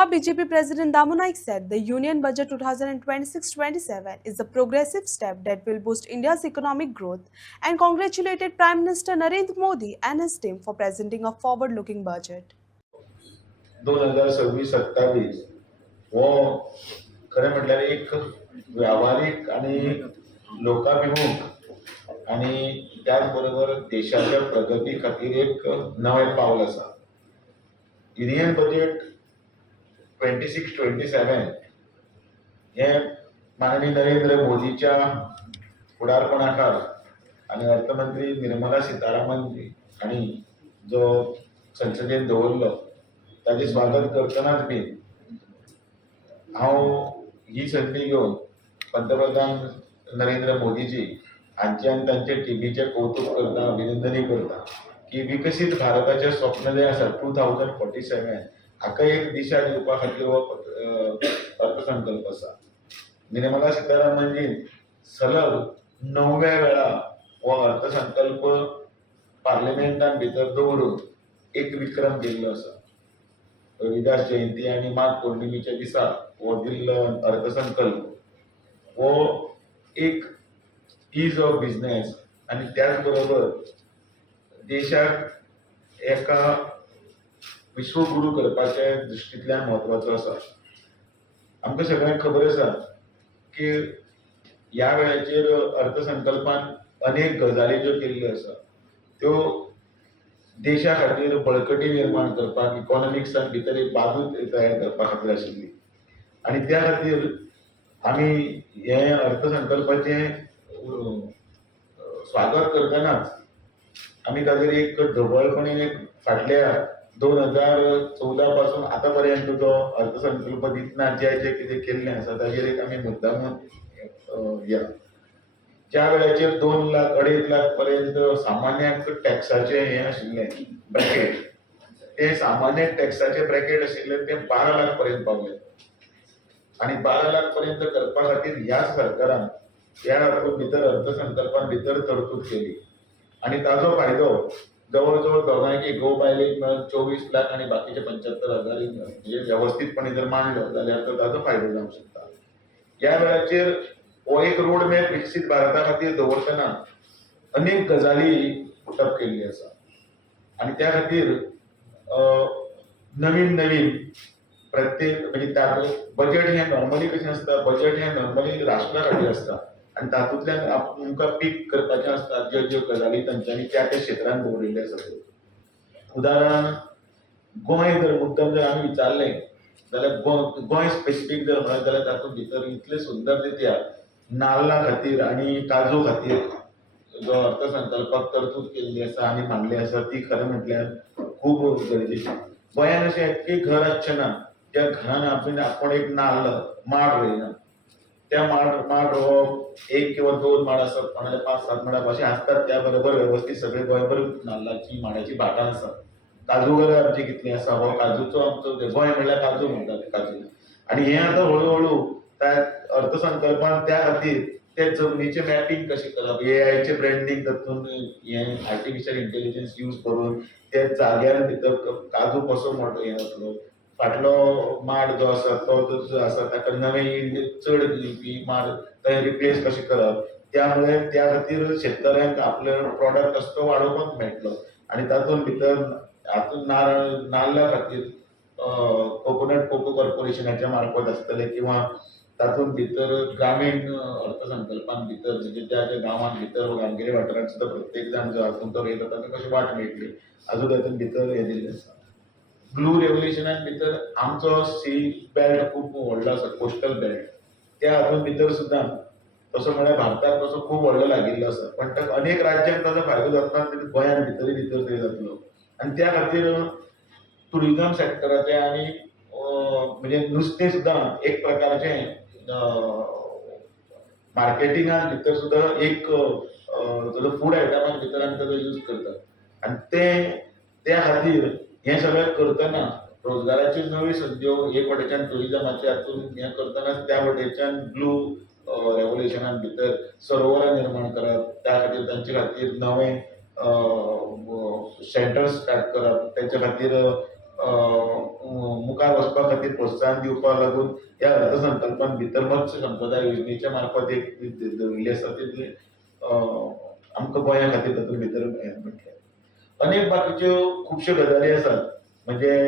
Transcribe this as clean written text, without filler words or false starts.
Goa BJP President Damu Naik said the Union Budget 2026-27 is a progressive step that will boost India's economic growth and congratulated Prime Minister Narendra Modi and his team for presenting a forward-looking budget. 2026-27 हो खरं म्हटल्यार एक व्यावहारिक आणि लोकाभिमुख आणि त्याचबरोबर देशाच्या प्रगती खातीर एक नवें पावल आसा. युनियन बजेट 26-27 हे माननीय नरेंद्र मोदीच्या फुडारपणाखाल आणि अर्थमंत्री निर्मला सीतारामन हांणी जो संसदेत दवरलो ताचे स्वागत करतनाच बी हांव ही संदी घेवन पंतप्रधान नरेंद्र मोदीजी हांचे आनी तांचे टिमीचे कौतुक करता, अभिनंदनय करता की विकसीत भारताचें स्वप्न जें आसा 2047 हाका एक दिशा दिवपा खातीर हो अर्थसंकल्प आसा. निर्मला सीतारामनजीन सलग 9व्या वेळा हो अर्थसंकल्प पार्लिमेंटान भितर दवरून एक विक्रम केल्लो आसा. रविदास जयंती आणि माघ पौर्णिमेच्या दिसा हो दिल्लो अर्थसंकल्प हो एक ईज ऑफ बिझनेस आणि त्याचबरोबर देशाक एका विश्वगुरू करपाच्या दृश्टींतल्यान म्हत्वाचो आसा. आमकां सगळ्यांक खबर आसा की ह्या वेळाचेर अर्थसंकल्पान अनेक गजाली ज्यो केल्ल्यो आसा त्यो देशा खातीर बळकटी निर्माण करपाक इकॉनॉमिक्सान भितर एक बाजू तयार करपा खातीर आशिल्ली आनी त्या खातीर आमी हे अर्थसंकल्पाचें स्वागत करतनाच आमी ताचेर एक ढबळपणीन एक फाटल्या 2014 पासून आतां पर्यंत जो अर्थसंकल्प दितना जे कितें केल्लें आसा ताचेर एक आमी मुद्दामून या ज्या वेळाचेर 2 लाख 2.5 लाख पर्यंत सामान्यांक टॅक्साचे हे आशिल्ले ब्रॅकेट ते सामान्य टॅक्साचे ब्रॅकेट आशिल्ले ते 12 लाख पर्यंत पावले आणि 12 लाख पर्यंत करपा खातीर ह्या सरकारान ह्या भितर अर्थसंकल्पान भितर तरतूद केली आणि ताजो फायदो जवळ दोगांयकी गो बायलेक मेळून 24 लाख आणि बाकीचे 75,000 म्हणजे व्यवस्थितपणे जर मांडलो जाल्यार ताजो फायदो जावंक शकता. ह्या वेळाचेर हो एक रोड मॅप विकसीत भारता खातीर दवरतना अनेक गजाली पुटअप केल्ली आसा आणि त्या खातीर नवीन प्रत्येक म्हणजे बजेट हे नॉर्मली कशें आसता, बजेट हे नॉर्मली राष्ट्रा खातीर आसता आणि तातूंतल्यान आमकां पीक करपाचें आसता ज्यो गजाली तांच्यांनी त्या क्षेत्रांत दवरिल्ले आसा. उदाहरण गोंय जर मुद्दम जर आमी विचारलें जाल्यार गोंय स्पेसिफीक जर म्हणत जाल्यार तातूंत भितर इतले सुंदर रित्या नाल्ला खातीर आणि काजू खातीर जो अर्थसंकल्पाक तरतूद केल्ली आसा आनी मांडली आसा ती खरें म्हटल्यार खूब गरजेची. गोंयान अशें एकय घर आसचें ना ज्या घरान आपण एक नाल्ल माड रोयना. त्या माड रोवप 1 किंवा 2 माड आसत कोणाले 5-7 माड अशें आसतात. त्या बरोबर वेवस्थीत सगळे गोंयभर नाल्लाची माडाची भाटां आसात. काजू घर आमची कितली आसा हो काजूचो आमचो गोंय म्हणल्यार काजू म्हणटात काजू आणि हे आतां हळूहळू त्या अर्थसंकल्पान त्या खातीर त्या जमनीचे मॅपिंग कशें करप एआयचे ब्रँडिंग तातूंत हे आर्टिफिशियल इंटेलिजन्स यूज करून त्या जाग्यार भितर काजू कसो मोठो हे जातलो फाटलो माड जो आसा तो जो आसा ताका नवें चड दिवपी माड थंय रिप्लेस कशें करप त्यामुळे त्या खातीर शेतकऱ्यांक आपले प्रॉडक्ट आसा तो वाडोवपाक मेळटलो आणि तातूंत भितर हातूंत नाल्ला खातीर कोकोनट कोको कॉर्पोरेशनाच्या मार्फत आसतले किंवा तातूंत भितर ग्रामीण अर्थसंकल्पान भितर म्हणजे त्या गांवांत भितर गांवगिऱ्या वाठारांत सुद्दां प्रत्येक जाण जो हातूंत तो येता ताका कशी वाट मेळटली अजून तातूंत भितर हे दिल्लें आसा. ब्लू रेव्होल्युशनान भितर आमचो सी बेल्ट खूब व्हडलो आसा कोस्टल बेल्ट त्या हातूंत भितर सुद्दां तसो म्हळ्यार भारताक तसो खूब व्हडलो लागिल्लो आसा पण अनेक राज्यांक ताचो फायदो जातना गोंयान भितर तरी जातलो आणि त्या खातीर टुरिझम सेक्टराचे आणि म्हणजे नुस्तें सुद्दां एक प्रकारचें मार्केटिंगान भितर सुद्दां एक फूड आयटमान भितर आमी ताचो यूज करतात आणि त्या खातीर हे सगळें करतना रोजगाराच्यो नव्यो संद्यो एक वटेच्यान टुरिझमाच्या हातून हे करतनाच त्या वटेच्यान ब्लू रेव्होल्युशनान भितर सरोवरां निर्माण करप त्या खातीर तांचे खातीर नवे सेंटर्स स्टार्ट करप तांचे खातीर मुखार वचपा खातीर प्रोत्साहन दिवपा लागून ह्या अर्थसंकल्पान भितर मत्स्य संपदा योजनेच्या मार्फत एक दवरिल्ली आसा ती आमकां गोंया खातीर तातूंत भितर म्हटलें अनेक बाकीच्यो खुबश्यो गजाली आसात म्हणजे